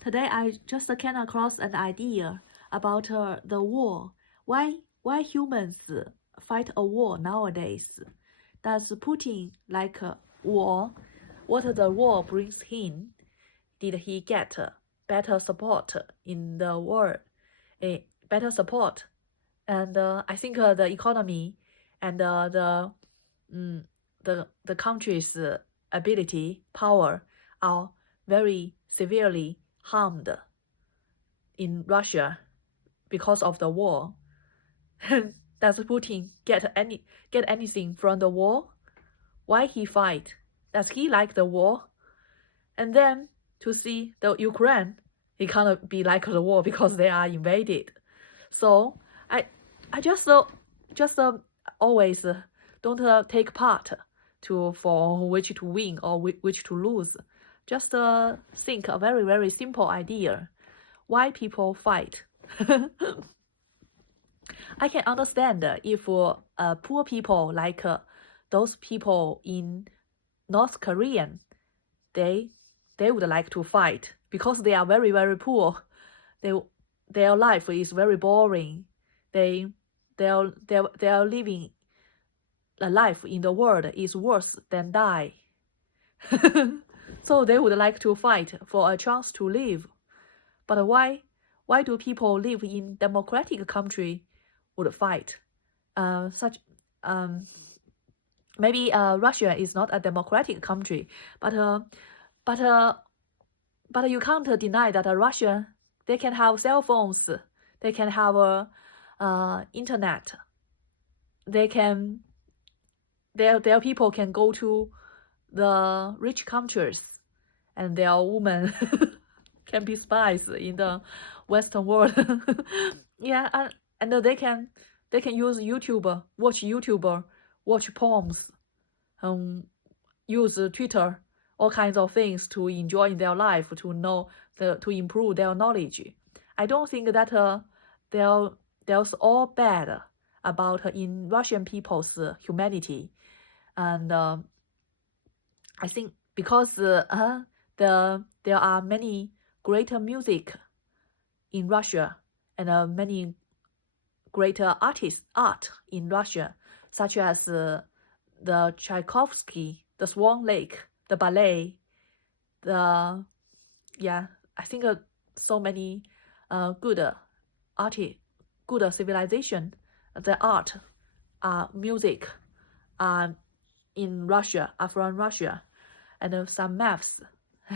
Today I just came across an idea about the war. Why humans fight a war nowadays? Does Putin like a war? What the war brings him? Did he get better support in the world? Better support, and I think the economy and mm, the country's ability power are very severely harmed in Russia because of the war. Does Putin get anything from the war? Why he fight? Does he like the war? And then to see the Ukraine, he can't be like the war because they are invaded. So I just always don't take part to for which to win or which to lose. Just think a very simple idea. Why people fight? I can understand if poor people like those people in North Korean, they would like to fight because they are very poor. Their life is very boring. They are living a life in the world is worse than die. So they would like to fight for a chance to live. But why do people live in democratic country would fight? Maybe Russia is not a democratic country, but you can't deny that Russia, they can have cell phones, they can have internet, they can their people can go to the rich countries, and their women can be spies in the Western world. Yeah, and they can use YouTuber, watch poems, use Twitter, all kinds of things to enjoy their life, to know to improve their knowledge. I don't think that there's all bad about in Russian people's humanity, and I think because there are many greater music in Russia, and many greater art in Russia, such as the Tchaikovsky, the Swan Lake, the ballet, I think so many good good civilization, the art, music, in Russia are from Russia, and some maps,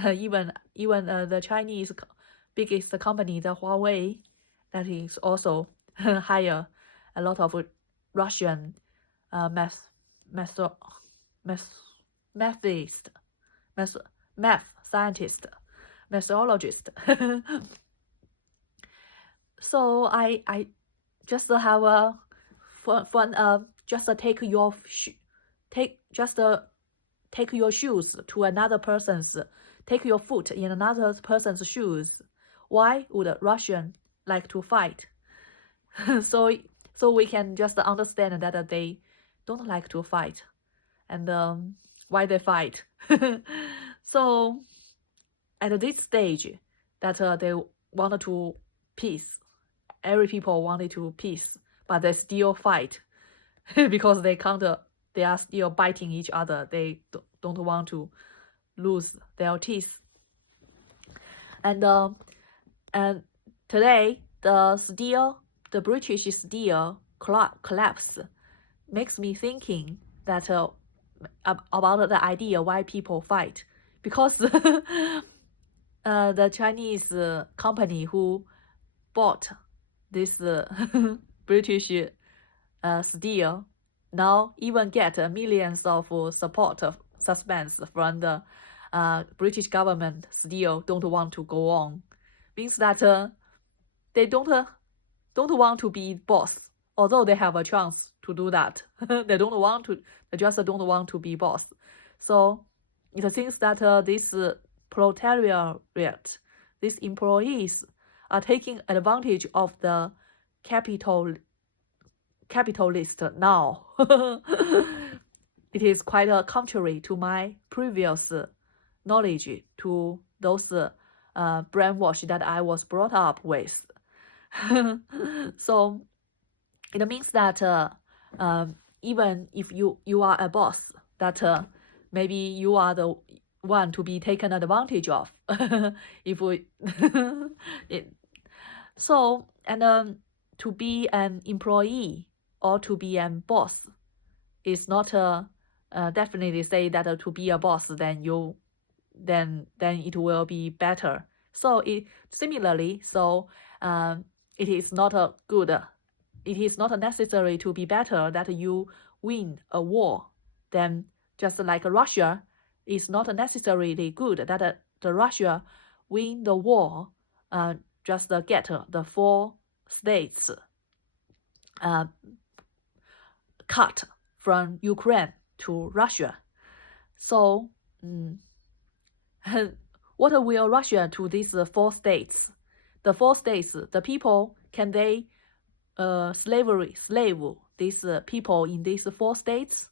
even the Chinese biggest company, the Huawei, that is also hire a lot of Russian math scientist, methodologist. So I just have a fun just take your take your shoes to another person's, take your foot in another person's shoes. Why would Russian like to fight? so we can just understand that they don't like to fight, and why they fight. So at this stage that they wanted to peace, every people wanted to peace, but they still fight because they can't. They are still biting each other. They don't want to lose their teeth. And today the British steel collapse makes me thinking that about the idea why people fight, because the Chinese company who bought this British steel now even get millions of support suspense from the British government. Still don't want to go on, means that they don't want to be boss, although they have a chance to do that. They just don't want to be boss. So it seems that this proletariat, these employees, are taking advantage of the capitalist now. It is quite contrary to my previous knowledge to those brainwash that I was brought up with. So it means that even if you are a boss, that maybe you are the one to be taken advantage of. If we so, and to be an employee or to be a boss is not definitely say that to be a boss then it will be better. So it similarly, so it is not a good. It is not necessary to be better that you win a war. Then just like Russia, it's not necessarily good that the Russia win the war. Just get the 4 states cut from Ukraine to Russia. So what will Russia to these 4 states? The 4 states, the people, can they slave these people in these 4 states?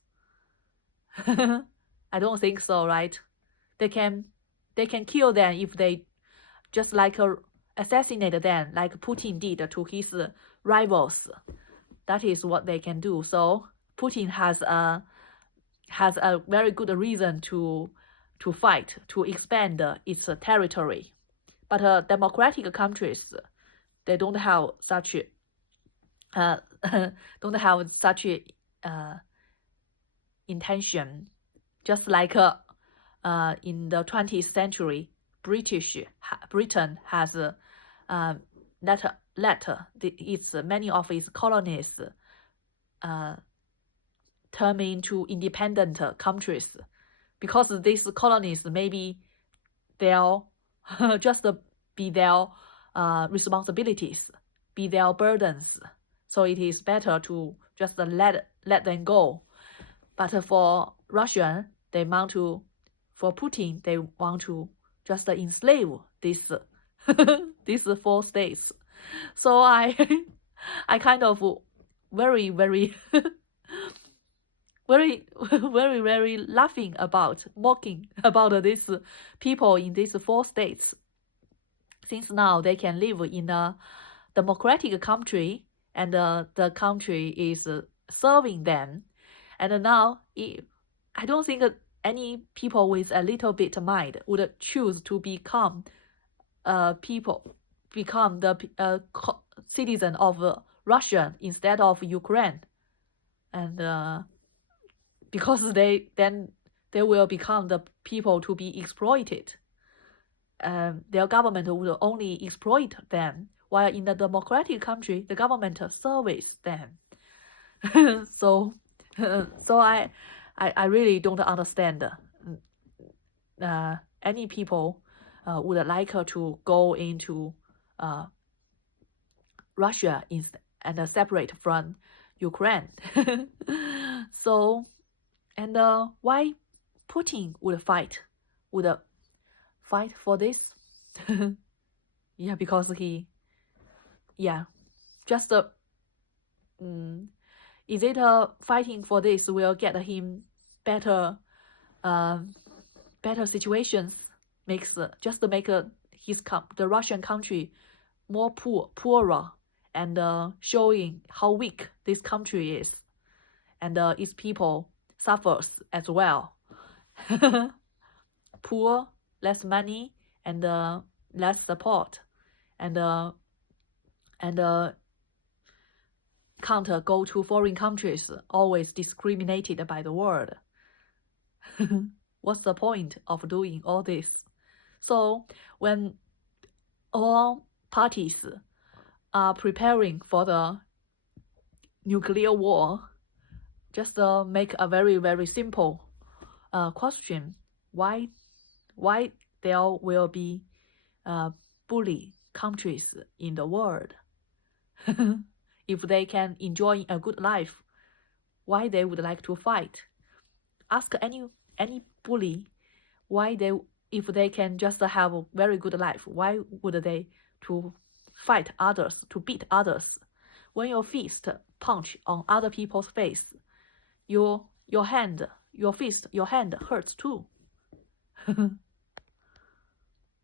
I don't think so, right? They can kill them if they just like assassinate them, like Putin did to his rivals. That is what they can do. So Putin has a very good reason to fight, to expand its territory. But democratic countries, they don't have such intention. Just like in the 20th century, Britain has let many of its colonies turn into independent countries, because these colonies maybe they'll just be their responsibilities, be their burdens. So it is better to just let them go. But for Russia, for Putin, they want to just enslave these 4 states. So I kind of very laughing about, mocking about these people in these 4 states, since now they can live in a democratic country and the country is serving them. And now I don't think any people with a little bit mind would choose to become the citizen of Russia instead of Ukraine, and because they will become the people to be exploited. Their government would only exploit them, while in the democratic country, the government serves them. So I really don't understand any people would like to go into Russia and separate from Ukraine. So, and why Putin would fight for this? Yeah, because just is it fighting for this will get him better situations, make the Russian country more poorer, and showing how weak this country is, and its people suffers as well. Poor, less money, and less support, and can't go to foreign countries, always discriminated by the world. What's the point of doing all this? So when all parties are preparing for the nuclear war, just make a very simple question: why there will be bully countries in the world? If they can enjoy a good life, why they would like to fight? Ask any bully if they can just have a very good life, why would they to fight others, to beat others? When your fist punch on other people's face, your hand hurts too.